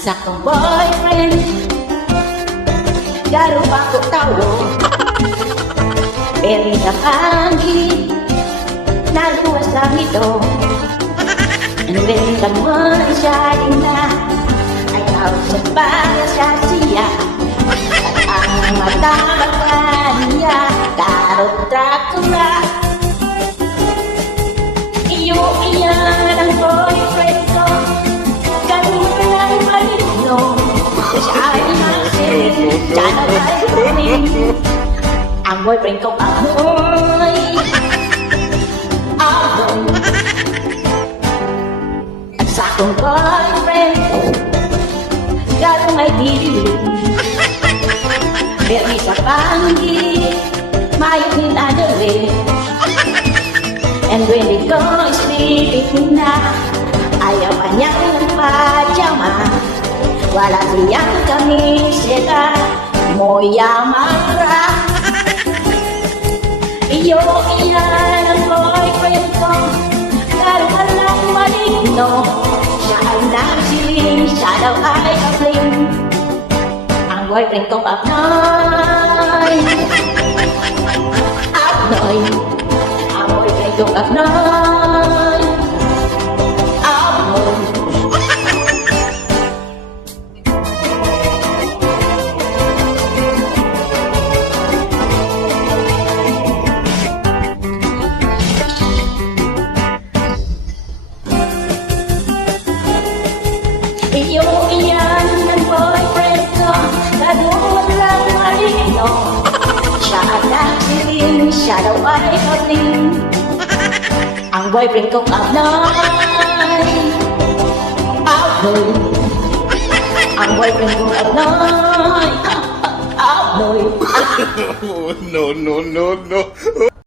saktong boyfriend. Garo ako tao, pero napanggit, naluwas lang ito. And when someone is shining na, ay out sa para sa siya. At ang matabakan niya, tarot Dracula. Iyo iyan ang boyfriend ko, ganun lang malino. Siya ay nasiling, siya na ay kunin. Ang boyfriend ko amoy, amoy. At sa akong boyfriend, ganun ay dilim. Pero sa panggit, mayroon na rin. And when it goes sleeping na, ayaw pa niyang ng pajama. Wala siyang kamiseta, moya-mara. Iyo iyan ang boyfriend ko, karuhan lang maligno. Siya ay nagsiling, siya daw ay kapling. Ang boyfriend ko Abnoy, Abnoy. Ang boyfriend ko Abnoy, Abnoy. Iyo iyan ang boyfriend ko, kaduman lang malino. Siya ang nagsiling, siya daw ay kapling. Ang boyfriend ko Abnoy, Abnoy. Ang boyfriend ko Abnoy, Abnoy. No, no, no, no.